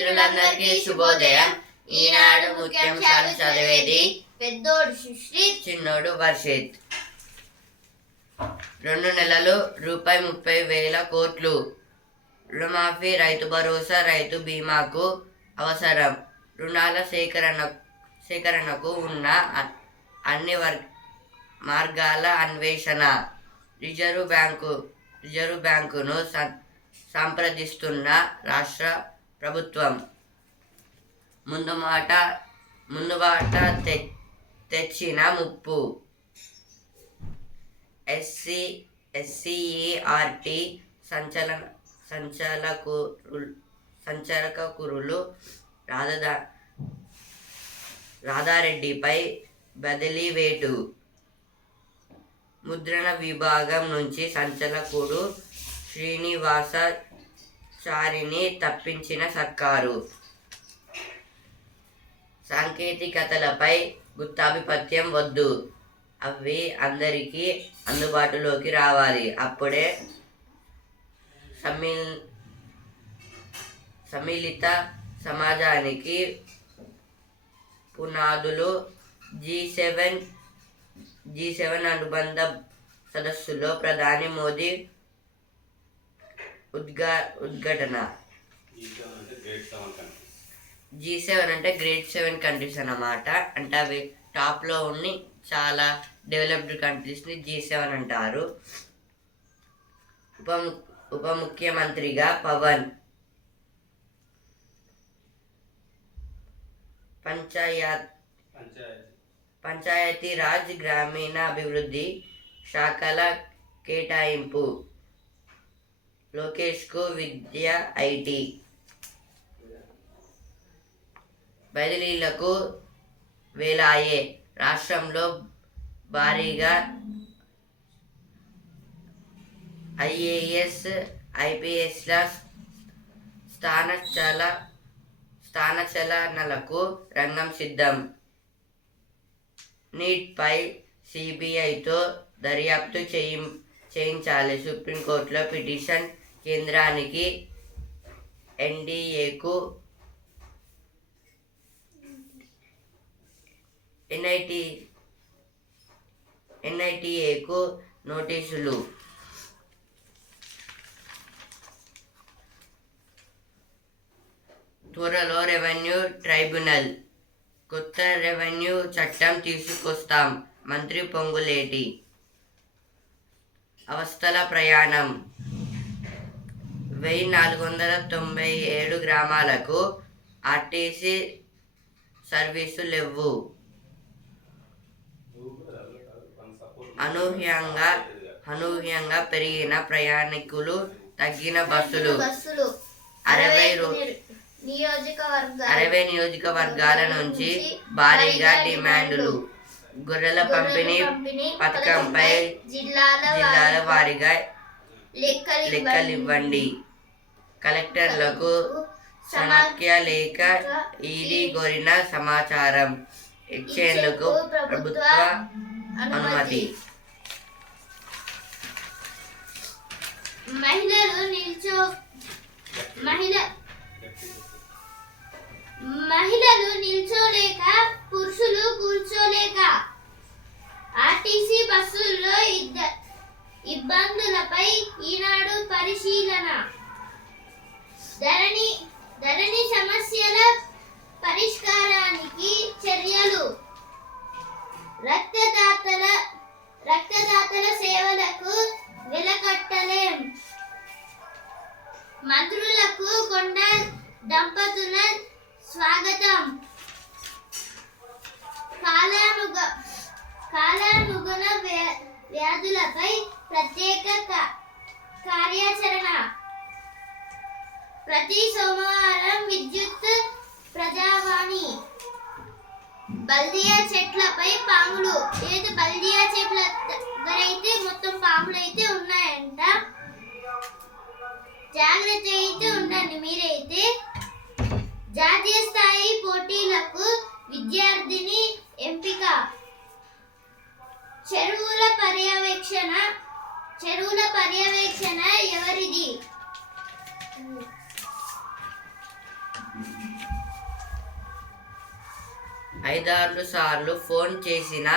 మిత్రులందరికీ శుభోదయం. ఈనాడు ముఖ్యాంశాలు చదివేది పెద్దోడు సుశ్రీత్, చిన్నోడు వర్షిత్. 2 నెలలు ₹30,000 కోట్లు రుణమాఫీ, రైతు భరోసా, రైతు బీమాకు అవసరం. రుణాల సేకరణకు ఉన్న అన్ని మార్గాల అన్వేషణ. రిజర్వు బ్యాంకును సంప్రదిస్తున్న రాష్ట్ర ప్రభుత్వం. ముందుబాట తెచ్చిన ముప్పు. ఎస్సీఈఆర్టీ సంచాలకులు రాధారెడ్డిపై బదిలీ వేటు. ముద్రణ విభాగం నుంచి సంచాలకుడు శ్రీనివాసాచారిని తప్పించిన సర్కారు. సాంకేతికతలపై గుత్తాధిపత్యం వద్దు, అవి అందరికీ అందుబాటులోకి రావాలి. అప్పుడే సమ్మిళిత సమాజానికి పునాదులు. G7 అనుబంధ సదస్సులో ప్రధాని మోదీ ఉద్ఘాటన. G7 అంటే గ్రేట్ 7 కంట్రీస్ అన్నమాట. అంటే అవి టాప్లో ఉండి చాలా డెవలప్డ్ కంట్రీస్ని G7 అంటారు. ఉప ముఖ్యమంత్రిగా పవన్. పంచాయతీరాజ్ గ్రామీణాభివృద్ధి శాఖల కేటాయింపు. లోకేష్కు విద్య, ఐటీ. బదిలీలకు వేలాయే. రాష్ట్రంలో భారీగా ఐఏఎస్, ఐపీఎస్ల స్థానచలనలకు రంగం సిద్ధం. నీట్పై సిబిఐతో దర్యాప్తు చేయించాలి. సుప్రీంకోర్టులో పిటిషన్. కేంద్రానికి ఎన్డీఏకు ఎన్ఐటీఏకు నోటీసులు. త్వరలో రెవెన్యూ ట్రైబ్యునల్. కొత్త రెవెన్యూ చట్టం తీసుకొస్తాం, మంత్రి పొంగులేటి. అవస్థల ప్రయాణం. 1497 గ్రామాలకు ఆర్టీసీ సర్వీసు లేవు. అనూహ్యంగా పెరిగిన ప్రయాణికులు, తగ్గిన బస్సులు. 60 నియోజకవర్గాల నుంచి భారీగా డిమాండ్లు. గొర్రెల పంపిణీ పథకంపై జిల్లాల వారీగా లెక్కలివ్వండి. కలెక్టర్లకు సమాఖ్య లేఖ. ఈడీ కోరిన సమాచారం ఇచ్చేందుకు ప్రభుత్వ అనుమతి. మహిళలు నిల్చోలేక, పురుషులు కూర్చోలేక ఆర్టీసీ బస్సుల్లో ఇబ్బందులపై ఈనాడు పరిశీలన. ధరణి సమస్యల పరిష్కారానికి చర్యలు. రక్తదాతల సేవలకు వెలకట్టలేం. మంత్రులకు కొండ దంపతుల స్వాగతం. కాలానుగుణ వ్యాధులపై ప్రత్యేక కార్యాచరణ. ప్రతి సోమవారం విద్యుత్ ప్రజావాణి. బల్దియా చెట్లపై పాములు. ఏదో బల్దియా చెట్ల దగ్గర అయితే మొత్తం పాములు అయితే ఉన్నాయంట. జాగ్రత్త అయితే ఉండండి మీరైతే. జాతీయ స్థాయి పోటీలకు విద్యార్థిని ఎంపిక. చెరువుల పర్యవేక్షణ ఎవరిది? 5-6 సార్లు ఫోన్ చేసినా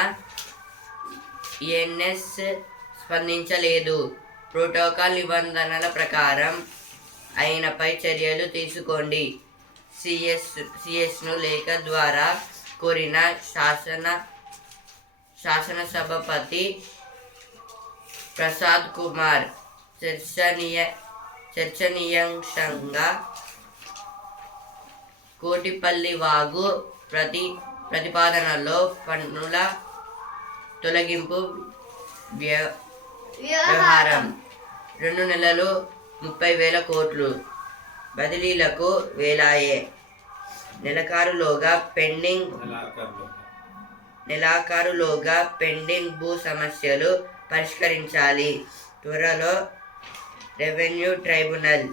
ఈఎన్ఎస్ స్పందించలేదు. ప్రోటోకాల్ నిబంధనల ప్రకారం ఆయనపై చర్యలు తీసుకోండి. సిఎస్ను లేఖ ద్వారా కోరిన శాసనసభాపతి ప్రసాద్ కుమార్ చర్చనీయాంశంగా కోటిపల్లి వాగు ప్రతిపాదనలో పన్నుల తొలగింపు వ్యవహారం 2 నెలలు 30,000 కోట్లు బదిలీలకు వేలాయే. నెలాఖరులోగా పెండింగ్ భూ సమస్యలు పరిష్కరించాలి. త్వరలో రెవెన్యూ ట్రైబ్యునల్.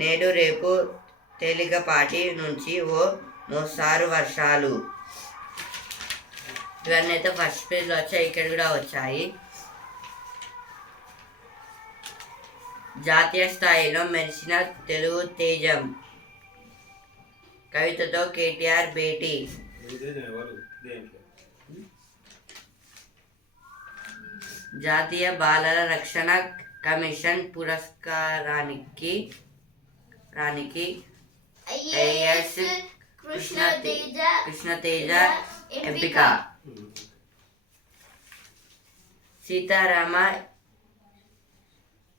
నేడు రేపు తేలికపాటి నుంచి ఓ మోస్తారు వర్షాలు. ఇవన్నీ అయితే ఫస్ట్ పేజ్లో వచ్చాయి, ఇక్కడ కూడా వచ్చాయి. జాతీయ స్థాయిలో మెరిసిన తెలుగు తేజం. కవితతో కేటీఆర్ భేటీ. జాతీయ బాలల రక్షణ కమిషన్ పురస్కారానికి ఐఏఎస్ కృష్ణతేజ ఎంపిక. సీతారామ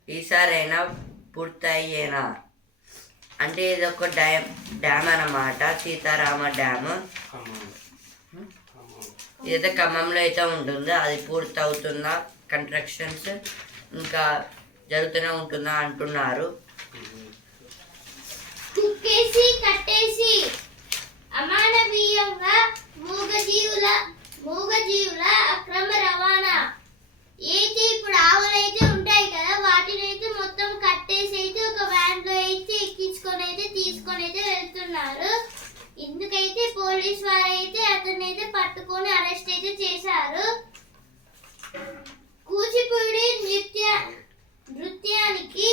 ఈసారైనా పూర్తయ్యేనా అంటే ఇది ఒక డ్యామ్ అన్నమాట, సీతారామ డ్యామ్. ఇదైతే ఖమ్మంలో అయితే ఉంటుంది. అది పూర్తి అవుతుందా, కన్స్ట్రక్షన్స్ ఇంకా జరుగుతూనే ఉంటుందా అంటున్నారు. కుక్కేసి కట్టేసి అమానవీయంగా మూగజీవుల అక్రమ రవాణా. అయితే ఇప్పుడు ఆవులైతే ఉంటాయి కదా, వాటిని అయితే మొత్తం కట్టేసి అయితే ఒక వ్యాన్ లో అయితే ఎక్కించుకొని అయితే తీసుకొని అయితే వెళ్తున్నారు. ఇందుకైతే పోలీస్ వారైతే అతన్ని అయితే పట్టుకొని అరెస్ట్ అయితే చేశారు. కూచిపూడి నృత్యానికి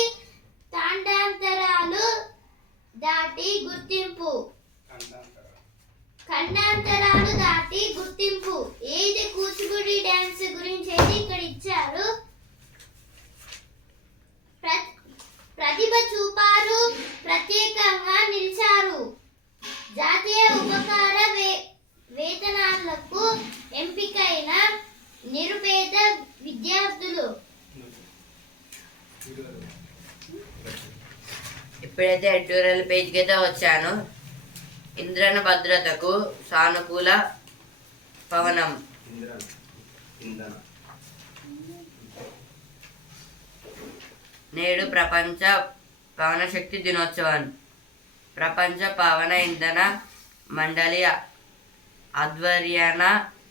ఖండాంతరాలు దాటి గుర్తింపు. ఏది కూచిపూడి డాన్స్ గురించి అయితే ఇక్కడ ఇచ్చారు. ప్రతిభ చూపారు, ప్రత్యేకంగా నిలిచారు. జాతీయ ఉపకార వేతనాలకు ఎంపికైన నిరుపేద విద్యార్థులు. ఇప్పుడైతే ఎడిటోరియల్ పేజ్కి అయితే వచ్చాను. ఇంధన భద్రతకు సానుకూల పవనం. నేడు ప్రపంచ పవనశక్తి దినోత్సవం. ప్రపంచ పవన ఇంధన మండలి ఆధ్వర్యాన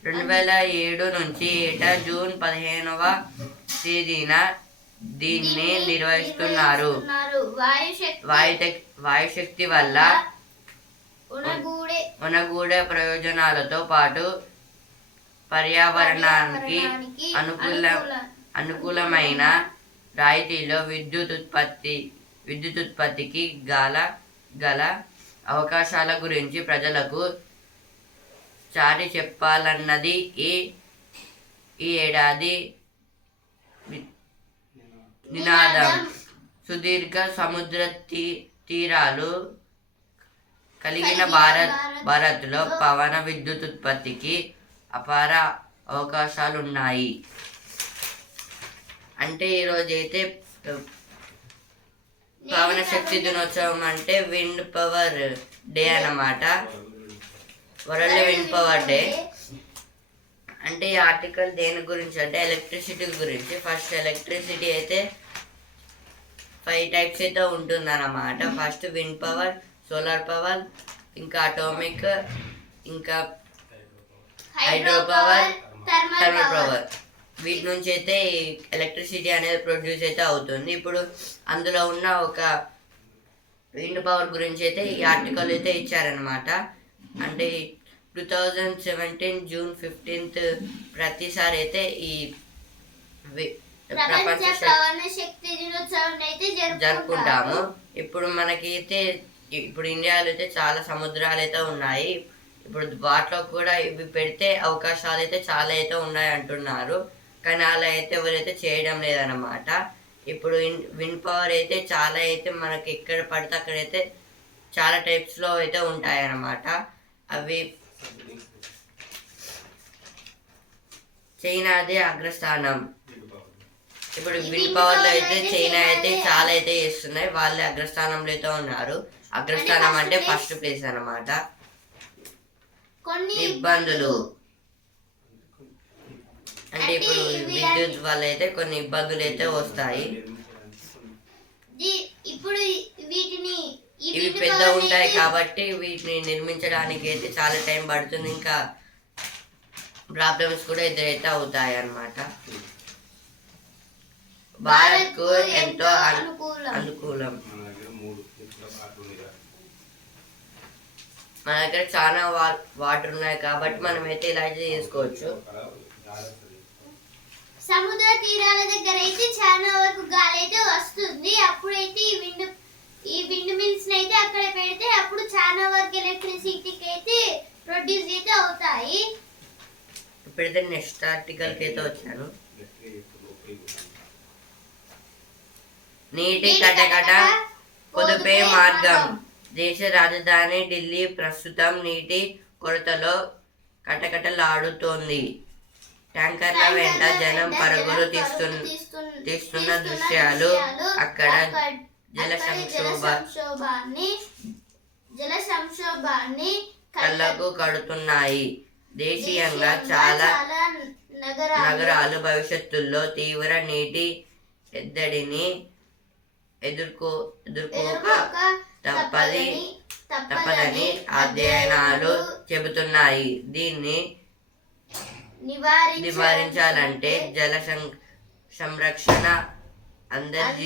2007 నుంచి ఏటా జూన్ 15వ తేదీన దీన్ని నిర్వహిస్తున్నారు. వాయుశక్తి వల్ల ఒనగూడే ప్రయోజనాలతో పాటు పర్యావరణానికి అనుకూలమైన రాయితీలో విద్యుత్ ఉత్పత్తికి గల అవకాశాల గురించి ప్రజలకు చాటి చెప్పాలన్నది ఈ ఏడాది నినాదం. సుదీర్ఘ సముద్ర తీరాలు కలిగిన భారత్లో పవన విద్యుత్ ఉత్పత్తికి అపార అవకాశాలున్నాయి. అంటే ఈరోజు అయితే పవన శక్తి దినోత్సవం అంటే విండ్ పవర్ డే అన్నమాట, వరల్డ్ విండ్ పవర్ డే. అంటే ఈ ఆర్టికల్ దేని గురించి అంటే ఎలక్ట్రిసిటీ గురించి. ఫస్ట్ ఎలక్ట్రిసిటీ అయితే 5 టైప్స్ అయితే ఉంటుందన్నమాట. First wind power, solar power, ఇంకా అటామిక్, ఇంకా హైడ్రో పవర్, థర్మల్ పవర్. వీటి నుంచి అయితే ఎలక్ట్రిసిటీ అనేది ప్రొడ్యూస్ అయితే అవుతుంది. ఇప్పుడు అందులో ఉన్న ఒక విండ్ పవర్ గురించి అయితే ఈ ఆర్టికల్ అయితే ఇచ్చారనమాట. అంటే 2017 జూన్ 15 ప్రతిసారి అయితే ఈ ప్రపంచ పవన శక్తి దినోత్సవం అయితే జరుపుకుంటాము. ఇప్పుడు మనకి అయితే ఇప్పుడు ఇండియాలో అయితే చాలా సముద్రాలు అయితే ఉన్నాయి. ఇప్పుడు వాటిలో కూడా ఇవి పెడితే అవకాశాలు అయితే చాలా అయితే ఉన్నాయి అంటున్నారు. కానీ అలా అయితే ఎవరైతే చేయడం లేదన్నమాట. ఇప్పుడు విండ్ పవర్ అయితే చాలా అయితే మనకి ఎక్కడ పడితే అక్కడైతే చాలా టైప్స్లో అయితే ఉంటాయన్నమాట. అవి చైనాదే అగ్రస్థానం. ఇప్పుడు విండ్ పవర్ లో అయితే చైనా అయితే చాలా అయితే చేస్తున్నాయి. వాళ్ళే అగ్రస్థానంలో అయితే ఉన్నారు. అగ్రస్థానం అంటే ఫస్ట్ ప్లేస్ అన్నమాట. కొన్ని ఇబ్బందులు అంటే ఇప్పుడు విద్యుత్ వల్ల అయితే కొన్ని ఇబ్బందులు అయితే వస్తాయి. ఇప్పుడు వీటిని ఇవి పెద్ద ఉంటాయి కాబట్టి వీటిని నిర్మించడానికి అయితే చాలా టైం పడుతుంది. ఇంకా ప్రాబ్లమ్స్ కూడా ఎదురైతే అవుతాయి అన్నమాట. భారత్ కు ఎంతో అనుకూలం. మన దగ్గర చాలా వాటర్ ఉన్నాయి కాబట్టి మనం అయితే ఇలా అయితే చేసుకోవచ్చు. సముద్ర తీరాల దగ్గర అయితే చాలా వరకు గాలి అయితే వస్తుంది. అప్పుడైతే ఈ విండ్ మిల్స్ అయితే అక్కడ పెడితే అప్పుడు చాలా వరకు ఎలక్ట్రిసిటీకి అయితే ప్రొడ్యూస్ అయితే అవుతాయి. ఇప్పుడైతే నెక్స్ట్ ఆర్టికల్కి అయితే వచ్చాను. నీటి కటకట పొదుపే మార్గం. దేశ రాజధాని ఢిల్లీ ప్రస్తుతం నీటి కొరతలో కటకటలాడుతోంది. ట్యాంకర్ల వెంట జనం పరుగులు తీస్తున్న దృశ్యాలు అక్కడ జల సంక్షోభాన్ని కళ్ళకు కడుతున్నాయి. దేశీయంగా చాలా నగరాలు భవిష్యత్తులో తీవ్ర నీటి ఎద్దడిని ఎదుర్కోక తప్పదని అధ్యయనాలు చెబుతున్నాయి. దీన్ని నివారించాలంటే జల సంరక్షణ అందరి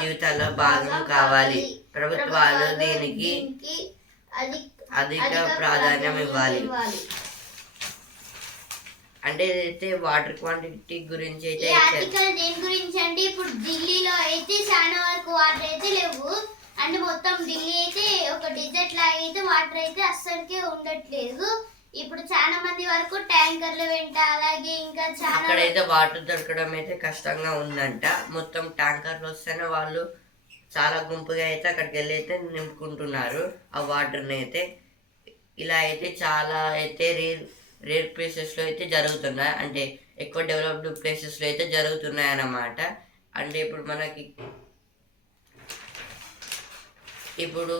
జీవితాల్లో భాగం కావాలి. ప్రభుత్వాలు దీనికి అధిక ప్రాధాన్యం ఇవ్వాలి. అంటే ఇదైతే వాటర్ క్వాంటిటీ గురించి అయితే దేని గురించి అంటే ఇప్పుడు ఢిల్లీలో అయితే చాలా వరకు వాటర్ అయితే లేవు. అంటే మొత్తం ఢిల్లీ అయితే ఒక డిజర్ట్ లాగా అయితే వాటర్ అయితే అస్సలకే ఉండట్లేదు. ఇప్పుడు చాలా మంది వరకు ట్యాంకర్లు వెంట అలాగే ఇంకా చాలా అక్కడైతే వాటర్ దొరకడం అయితే కష్టంగా ఉందంట. మొత్తం ట్యాంకర్లు వస్తేనే వాళ్ళు చాలా గుంపుగా అయితే అక్కడికి వెళ్ళి అయితే నింపుకుంటున్నారు ఆ వాటర్ని అయితే. ఇలా అయితే చాలా అయితే రేర్ ప్లేసెస్లో అయితే జరుగుతున్నాయి. అంటే ఎక్కువ డెవలప్డ్ ప్లేసెస్లో అయితే జరుగుతున్నాయి అన్నమాట. అంటే ఇప్పుడు మనకి ఇప్పుడు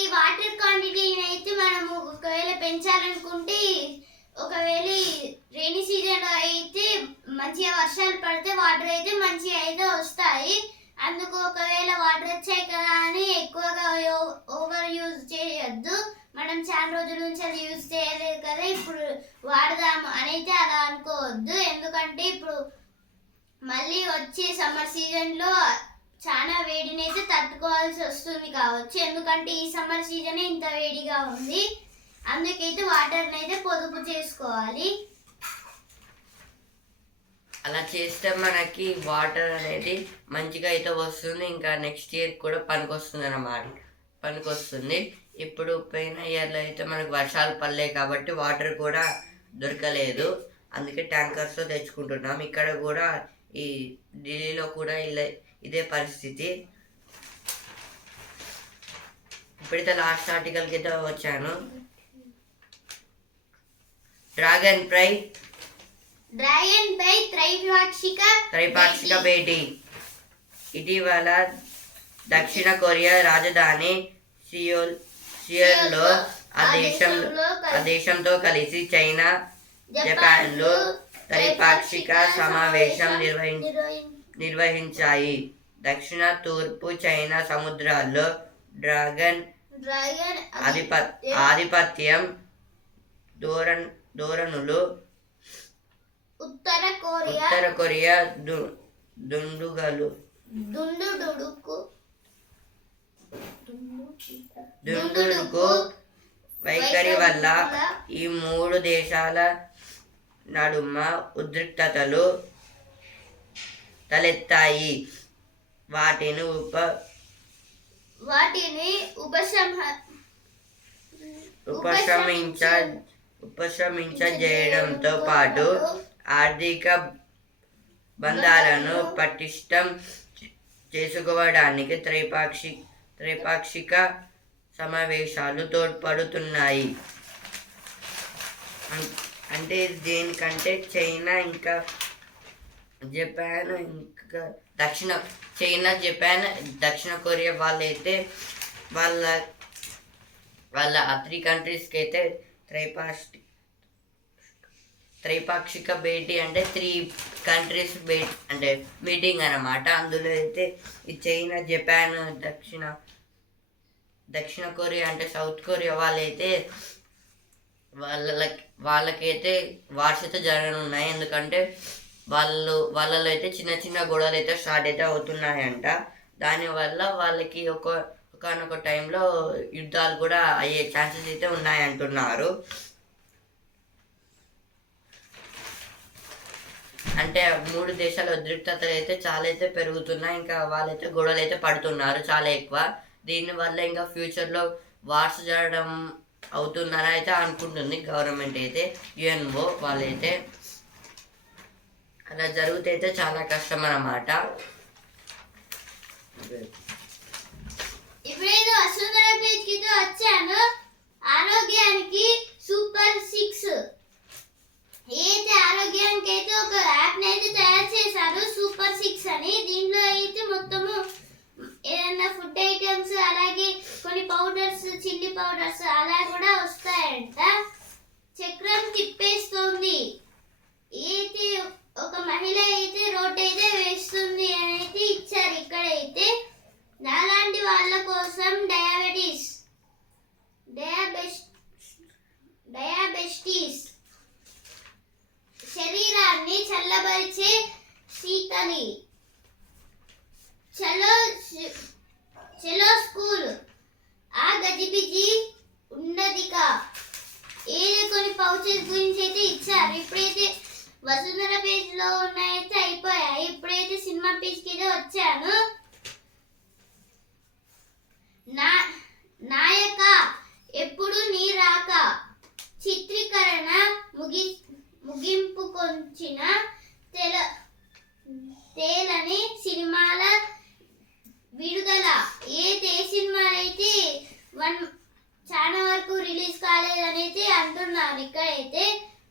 ఈ వాటర్ క్వాంటిటీని అయితే మనము ఒకవేళ పెంచాలనుకుంటే ఒకవేళ రైనీ సీజన్ అయితే మంచిగా వర్షాలు పడితే వాటర్ అయితే మంచిగా అయితే వస్తాయి. అందుకు ఒకవేళ వాటర్ వచ్చాయి కదా అని ఎక్కువగా ఓవర్ యూజ్ చేయొద్దు. మనం చాలా రోజుల నుంచి అది యూజ్ చేయలేదు కదా ఇప్పుడు వాడదాము అని అయితే అలా అనుకోవద్దు. ఎందుకంటే ఇప్పుడు మళ్ళీ వచ్చే సమ్మర్ సీజన్లో చాలా వేడిని అయితే తట్టుకోవాల్సి వస్తుంది కావచ్చు. ఎందుకంటే ఈ సమ్మర్ సీజన్ ఇంత వేడిగా ఉంది. అందుకైతే వాటర్ని అయితే పొదుపు చేసుకోవాలి. అలా చేస్తే మనకి వాటర్ అనేది మంచిగా అయితే వస్తుంది. ఇంకా నెక్స్ట్ ఇయర్ కూడా పనికొస్తుంది అన్నమాట. పనికొస్తుంది. ఇప్పుడు పోయిన ఇయర్లో అయితే మనకు వర్షాలు పడలేదు కాబట్టి వాటర్ కూడా దొరకలేదు. అందుకే ట్యాంకర్స్లో తెచ్చుకుంటున్నాం. ఇక్కడ కూడా ఈ ఢిల్లీలో కూడా ఇదే పరిస్థితి. ఇప్పుడైతే లాస్ట్ ఆర్టికల్కి అయితే వచ్చాను. డ్రాగన్ పై త్రైపాక్షిక భేటీ. ఇటీవల దక్షిణ కొరియా రాజధాని సియోల్లో ఆ దేశంతో కలిసి చైనా, జపాన్లు త్రైపాక్షిక సమావేశం నిర్వహించాయి. దక్షిణ తూర్పు చైనా సముద్రాల్లో డ్రాగన్ ఆధిపత్యం ధోరణులు ఉత్తర కొరియా దుందుడుకు వైఖరి వల్ల ఈ మూడు దేశాల నడుమ ఉద్రిక్తతలు తలెత్తాయి. వాటిని వాటిని ఉపశమించ ఉపశమించజేయడంతో పాటు ఆర్థిక బంధాలను పటిష్టం చేసుకోవడానికి త్రైపాక్షిక సమావేశాలు తోడ్పడుతున్నాయి. అంటే దేనికంటే చైనా ఇంకా జపాన్ ఇంకా దక్షిణ కొరియా వాళ్ళైతే వాళ్ళ ఆ 3 కంట్రీస్కి అయితే త్రైపాక్షిక భేటీ అంటే 3 కంట్రీస్ అంటే మీటింగ్ అన్నమాట. అందులో అయితే ఈ చైనా, జపాన్, దక్షిణ కొరియా అంటే సౌత్ కొరియా వాళ్ళైతే వాళ్ళకైతే వార్స్ అయితే జరగనున్నాయి. ఎందుకంటే వాళ్ళలో అయితే చిన్న చిన్న గొడవలు అయితే స్టార్ట్ అయితే అవుతున్నాయంట. దానివల్ల వాళ్ళకి ఒకనొక టైంలో యుద్ధాలు కూడా అయ్యే ఛాన్సెస్ అయితే ఉన్నాయంటున్నారు. అంటే 3 దేశాల ఉద్రిక్తతలు అయితే చాలా అయితే పెరుగుతున్నాయి. ఇంకా వాళ్ళైతే గొడవలు అయితే పడుతున్నారు చాలా ఎక్కువ. దీనివల్ల ఇంకా ఫ్యూచర్లో వార్స్ జరగడం అవుతున్నారని అయితే అనుకుంటుంది గవర్నమెంట్ అయితే, యుఎన్ఓ వాళ్ళైతే. అలా జరిగితే అయితే చాలా కష్టం అన్నమాట. ఇప్పుడైతే వసుంధర పేజ్కి వచ్చాను. ఆరోగ్యానికి సూపర్ 6 అయితే ఆరోగ్యానికి అయితే ఒక యాప్ అయితే తయారు చేశారు, సూపర్ 6 అని. దీంట్లో అయితే మొత్తము ఏదైనా ఫుడ్ ఐటమ్స్ అలాగే కొన్ని పౌడర్స్, చిల్లీ పౌడర్స్ అలా కూడా వస్తాయంట. చక్రం తిప్పేస్తుంది. అయితే ఒక మహిళ అయితే రోడ్ అయితే వేస్తుంది అని అయితే ఇచ్చారు ఇక్కడైతే. నాలాంటి వాళ్ళ కోసం డయాబెటిస్ శరీరాన్ని చల్లబరిచే శీతలి. చలో స్కూల్ ఆ గజిబిజి ఉండదిగా ఏదో కొన్ని పౌచెస్ గురించి అయితే ఇచ్చారు. ఇప్పుడైతే వసుంధర పేజ్ లో ఉన్నాయితే అయిపోయాయి. ఇప్పుడైతే సినిమా పేజ్ కి వచ్చాను. నాయక ఎప్పుడు నీ రాక చిత్రీకరణ ముగింపుకొచ్చిన తేలని సినిమాల విడుదల. ఏ సినిమాలైతే చాలా వరకు రిలీజ్ కాలేదనైతే అంటున్నారు. ఇక్కడైతే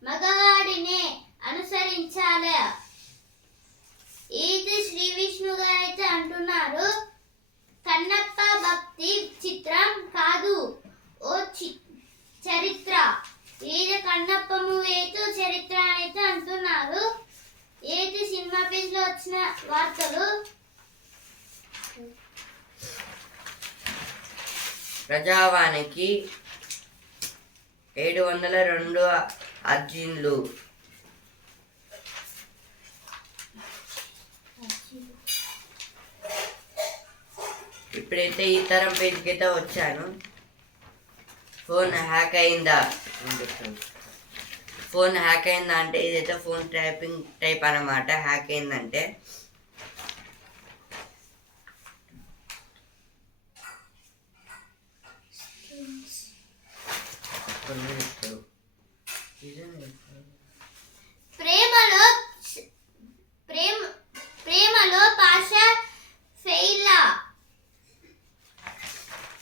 మగవాడినే అనుసరించాలి అయితే శ్రీ విష్ణు గారు అయితే అంటున్నారు. కన్నప్ప భక్తి చిత్రం కాదు, ఓ చరిత్ర. ఏదో కన్నప్ప మూవీ అయితే చరిత్ర అని అయితే అంటున్నారు. ఏది సినిమా పేజ్ లో వచ్చిన వార్తలు. ప్రజావానికి 702 అర్జీన్లు. ఇప్పుడైతే ఈ తరం పేజ్కి అయితే వచ్చాను. ఫోన్ హ్యాక్ అయిందా అంటే ఇదైతే ఫోన్ టైప్ అన్నమాట. హ్యాక్ అయిందంటే ప్రేమలో పాష ఫెయిలా.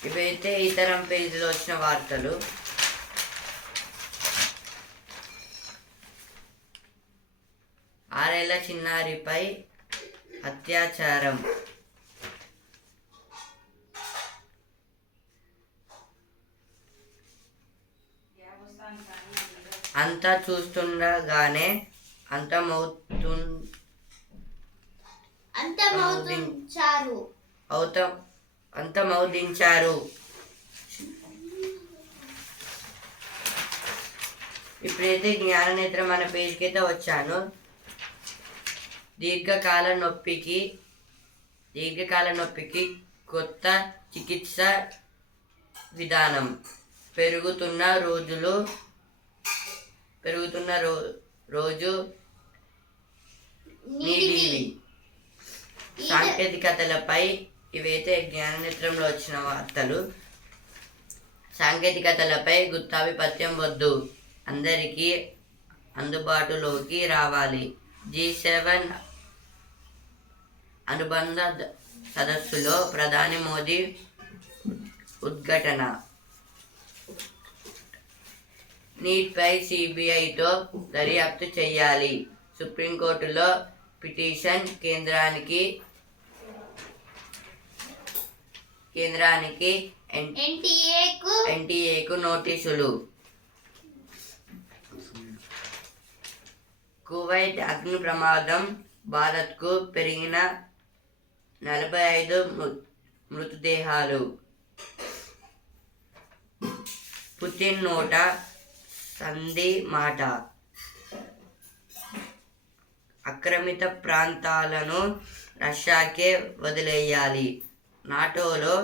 ఇవైతే ఈ తరం పేజీలో వచ్చిన వార్తలు. ఆరేళ్ల చిన్నారిపై అత్యాచారం. అంతా చూస్తుండగానే అంతమౌదించారు. ఇప్పుడైతే జ్ఞాననేత్రం మన పేజ్కి అయితే వచ్చాను. దీర్ఘకాల నొప్పికి కొత్త చికిత్స విధానం. పెరుగుతున్న రోజు నీడివి సాంకేతికతలపై ఇవైతే జ్ఞాననేత్రంలో వచ్చిన వార్తలు. సాంకేతికతలపై గుత్తాధిపత్యం వద్దు, అందరికీ అందుబాటులోకి రావాలి. G7 అనుబంధ సదస్సులో ప్రధాని మోదీ ఉద్ఘాటన. నీట్పై సిబిఐతో దర్యాప్తు చేయాలి, సుప్రీంకోర్టులో పిటిషన్. కేంద్రానికి ఎన్టీఏకు నోటీసులు. కువైట్ అగ్ని ప్రమాదం, భారత్కు పెరిగిన 45 మృతదేహాలు. పుతిన్ నోట సంధి మాట, ఆక్రమిత ప్రాంతాలను రష్యాకే వదిలేయాలి. నాటోలో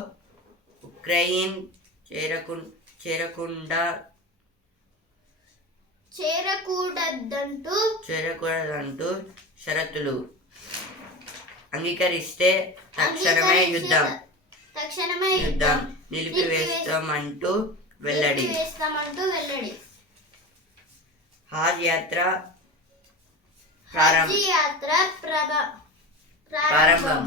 ఉక్రెయిన్ చేరకూడదంటూ షరతులు. అంగీకరిస్తే తక్షణమే యుద్ధం నిలిపివేస్తామంటూ వెల్లడి. హజ్ యాత్ర ప్రారంభం.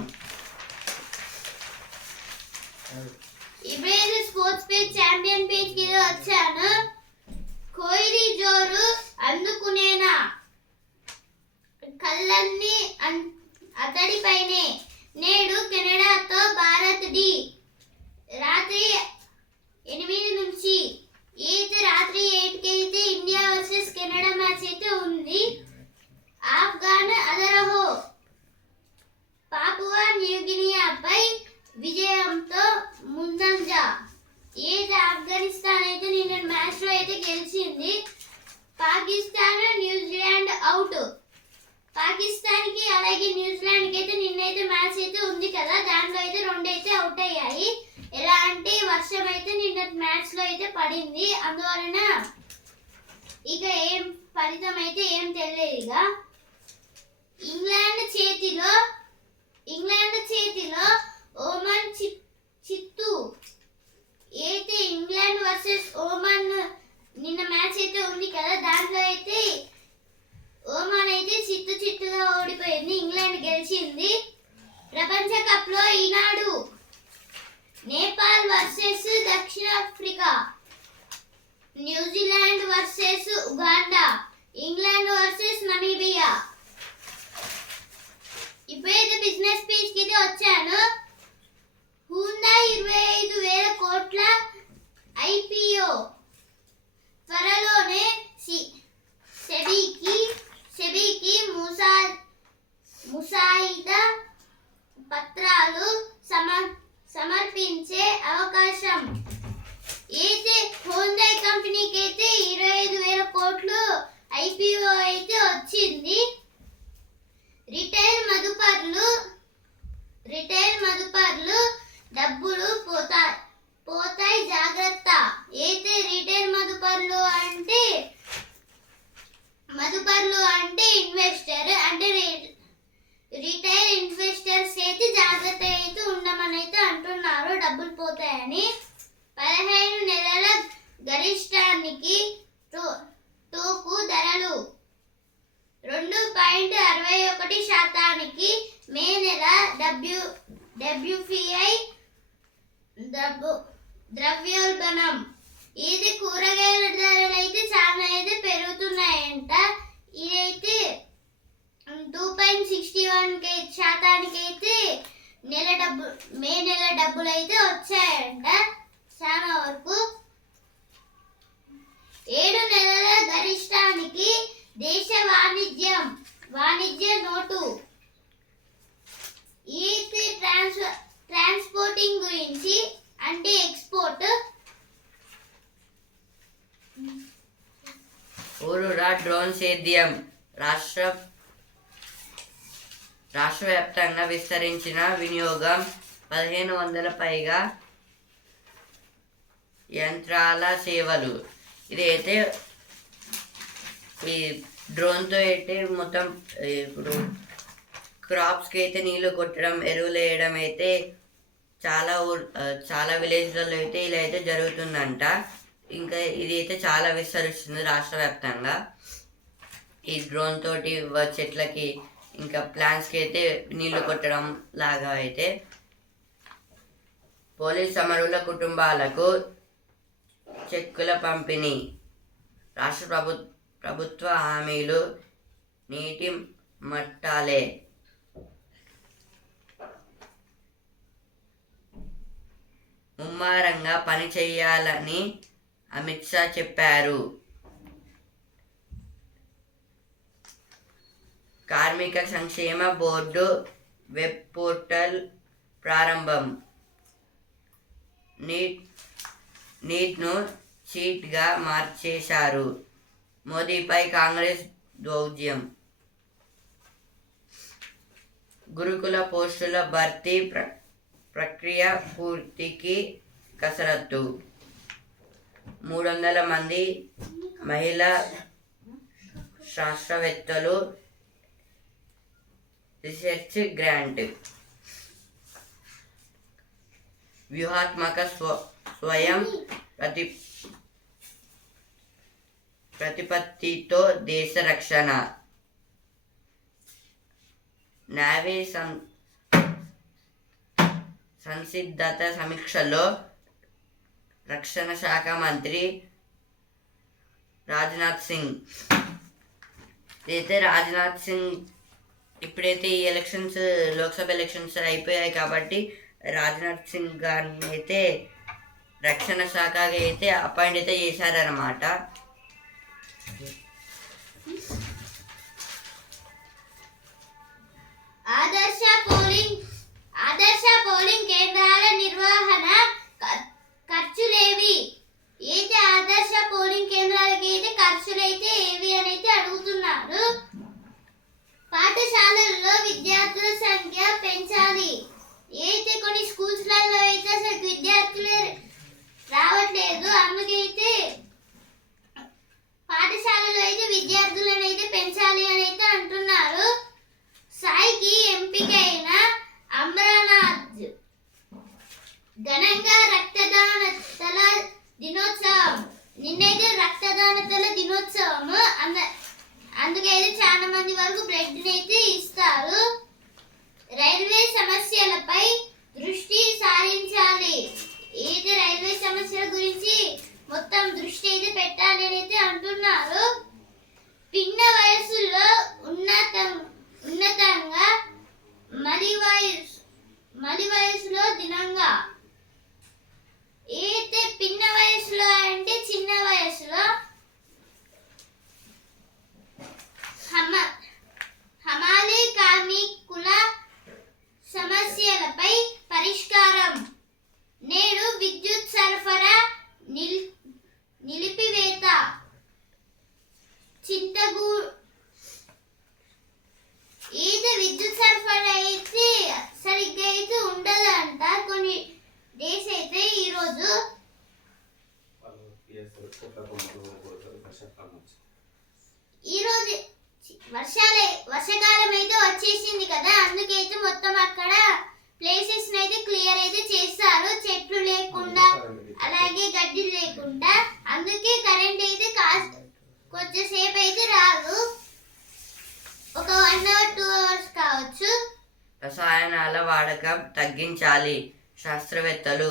ఇప్పుడైతే స్పోర్ట్స్ పేజ్ ఛాంపియన్ పేజ్ కి వచ్చాను. కోహ్లీ జోరు అందుకునేనా, కళ్ళన్నీ అతడిపైనే. నేడు కెనడాతో భారత్ డి. రాత్రి 8 నుంచి రాత్రి 8కి అయితే ఇండియా వర్సెస్ కెనడా మ్యాచ్ అయితే ఉంది. ఆఫ్ఘన్ అదరహో పాపువా న్యూగినియాపై విజయంతో ముందంజ. ఆఫ్ఘనిస్తాన్ అయితే నిన్న మ్యాచ్ లో అయితే గెలిచింది. Pakistan New Zealand out. పాకిస్తాన్ కి అలాగే న్యూజిలాండ్ కి అయితే నిన్నైతే మ్యాచ్ అయితే ఉంది కదా, దాంట్లో అయితే 2 అయితే అవుట్ అయ్యాయి. ఎలా అంటే వర్షం అయితే నిన్న మ్యాచ్ లో అయితే పడింది, అందువలన ఇక ఏం ఫలితం అయితే ఏం తెలియదు. ఇక ఇంగ్లాండ్ చేతిలో ఓమన్ చిత్తు. అయితే ఇంగ్లాండ్ వర్సెస్ ఓమన్ నిన్న మ్యాచ్ అయితే ఉంది కదా, దాంట్లో అయితే ఓమాన్ అయితే చిత్తుగా ఓడిపోయింది, ఇంగ్లాండ్ గెలిచింది. ప్రపంచ కప్ లో ఈనాడు నేపాల్ వర్సెస్ దక్షిణాఫ్రికా, New Zealand versus Uganda, England versus Namibia. ఇప్పుడైతే బిజినెస్ పేజ్ కి అయితే వచ్చాను. హుందాయ్ 25,000 కోట్ల IPO. త్వరలోనే సెబీకి ముసాయిదా పత్రాలు సమర్పించే అవకాశం. అయితే హుందాయ్ కంపెనీకి అయితే 25,000 కోట్లు IPO అయితే వచ్చింది. రిటైల్ మదుపర్లు డబ్బులు పోతాయి జాగ్రత్త. అయితే రిటైల్ మదుపర్లు అంటే ఇన్వెస్టర్, అంటే రిటైల్ ఇన్వెస్టర్స్ అయితే జాగ్రత్త అయితే ఉండమని అయితే అంటున్నారు, డబ్బులు పోతాయని. 15 నెలల గరిష్టానికి టోకు ధరలు 2.61%. మే నెల WPI ద్రవ్యోల్బణం. ఇది కూరగాయల ధరలు అయితే చాలా అయితే పెరుగుతున్నాయంట. ఇదైతే 2.61% అయితే మే నెల డబ్బులు అయితే వచ్చాయంట చాలా వరకు. 7 నెలల గరిష్టానికి దేశ వాణిజ్య నోటు. ఇది ట్రాన్స్పోర్టింగ్ గురించి, అంటే ఎక్స్పోర్ట్. ఊరూరా డ్రోన్ సేద్యం. రాష్ట్ర వ్యాప్తంగా విస్తరించిన వినియోగం. 1500 పైగా యంత్రాల సేవలు. ఇదైతే ఈ డ్రోన్తో అయితే మొత్తం ఇప్పుడు క్రాప్స్కి అయితే నీళ్లు కొట్టడం, ఎరువులు వేయడం అయితే చాలా విలేజ్లలో అయితే ఇలా అయితే జరుగుతుందంట. ఇంకా ఇది అయితే చాలా విస్తరిస్తుంది రాష్ట్ర వ్యాప్తంగా. ఈ డ్రోన్ తోటి చెట్లకి ఇంకా ప్లాంట్స్కి అయితే నీళ్లు కొట్టడం లాగా అయితే. పోలీస్ అమరుల కుటుంబాలకు చెక్కుల పంపిణీ. రాష్ట్ర ప్రభుత్వ హామీలు నీటి మట్టాలే. ముమ్మరంగా పని చేయాలని అమిత్ షా చెప్పారు. కార్మిక సంక్షేమ బోర్డు వెబ్ పోర్టల్ ప్రారంభం. నీట్ను చీట్గా మార్చేశారు. మోదీపై కాంగ్రెస్ దౌర్జన్యం. గురుకుల పోస్టుల భర్తీ ప్రక్రియ పూర్తికి కసరత్తు. 300 మంది మహిళా శాస్త్రవేత్తలు రీసెర్చ్ గ్రాంట్. వ్యూహాత్మక స్వయం ప్రతిపత్తితో దేశ రక్షణ. నావీ సంసిద్ధత సమీక్షలో రక్షణ శాఖ మంత్రి రాజ్నాథ్ సింగ్. అయితే రాజ్నాథ్ సింగ్ ఇప్పుడైతే ఈ ఎలక్షన్స్, లోక్సభ ఎలక్షన్స్ అయిపోయాయి కాబట్టి రాజ్నాథ్ సింగ్ గారిని అయితే రక్షణ శాఖగా అయితే అపాయింట్ అయితే చేశారన్నమాట. ఆదర్శ పోలింగ్ కేంద్రాల నిర్వహణ ఖర్చులేవి. అయితే ఆదర్శ పోలింగ్ కేంద్రాలకి అయితే ఖర్చులు అయితే ఏవి అని అయితే అడుగుతున్నారు. పాఠశాలల్లో విద్యార్థుల సంఖ్య పెంచాలి. అయితే కొన్ని స్కూల్స్లలో అయితే అసలు విద్యార్థులు రావట్లేదు. అందుకైతే పాఠశాలలో అయితే విద్యార్థులను అయితే పెంచాలి అని అయితే అంటున్నారు. సాయికి ఎంపికైన అమరనాథ్ ఘనంగా రక్తదాతల దినోత్సవం. నిన్నైతే రక్తదాతల దినోత్సవం. అందుకైతే చాలా మంది వరకు బ్లడ్ అయితే ఇస్తారు. రైల్వే సమస్యలపై దృష్టి సారించాలి. ఏది రైల్వే సమస్యల గురించి మొత్తం దృష్టి అయితే పెట్టాలి అని అయితే అంటున్నారు. పిన్న వయసులో ఉన్నతంగా మలి వయసులో దినంగా. అయితే పిన్న వయసులో అంటే చిన్న వయసులో హమాలీ కార్మికుల సమస్యలపై పరిష్కారం. నేడు విద్యుత్ సరఫరా నిలిపివేత. అయితే విద్యుత్ సరఫరా అయితే సరిగ్గా అయితే ఉండదంట కొన్ని డేస్ అయితే. ఈరోజు వర్షాకాలం అయితే వచ్చేసింది కదా, అందుకైతే మొత్తం అక్కడ ప్లేసెస్ అయితే క్లియర్ అయితే చేస్తారు. చెట్లు లేకుండా అలాగే గడ్డి లేకుండా. అందుకే కరెంట్ అయితే కొంచెంసేపు అయితే రాదు. ఒక 1 hour 2 hours కావచ్చు. రసాయనాల వాడకం తగ్గించాలి. శాస్త్రవేత్తలు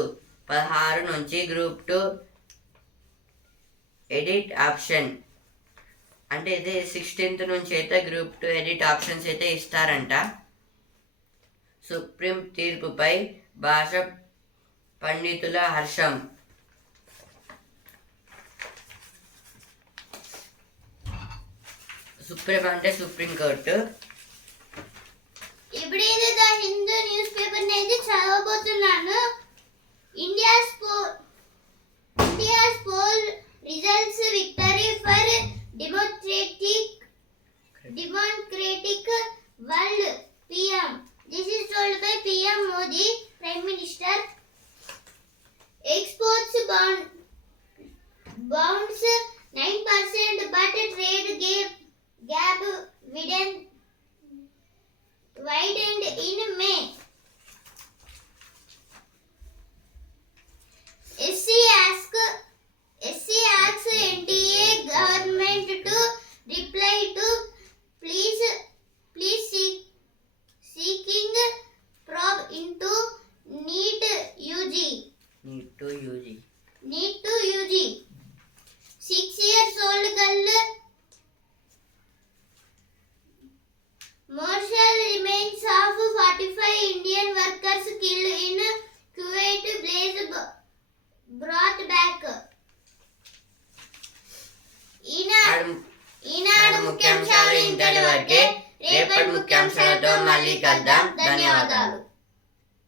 16 నుంచి గ్రూప్ 2 ఎడిట్ ఆప్షన్. అంటే ఇది 16th నుంచి అయితే గ్రూప్ 2 ఎడిట్ ఆప్షన్స్ అయితే ఇస్తారంట. సుప్రీం తీర్పుపై భాష పండితుల హర్షం. సుప్రీం అంటే సుప్రీం కోర్టు. ఇప్పుడైతే ద హిందూ న్యూస్ పేపర్ అయితే చదవబోతున్నాను. India's poll results victory for democratic world PM. This is told by PM Modi, Prime Minister. Exports bounce 9%, but trade gap widened in May. Indian workers killed in Kuwait blaze brought back. ఈనాడు ముఖ్యాంశాలు ఇంతటి వరకే. రేపటి ముఖ్యాంశాలతో మళ్ళీ కలుద్దాం. ధన్యవాదాలు.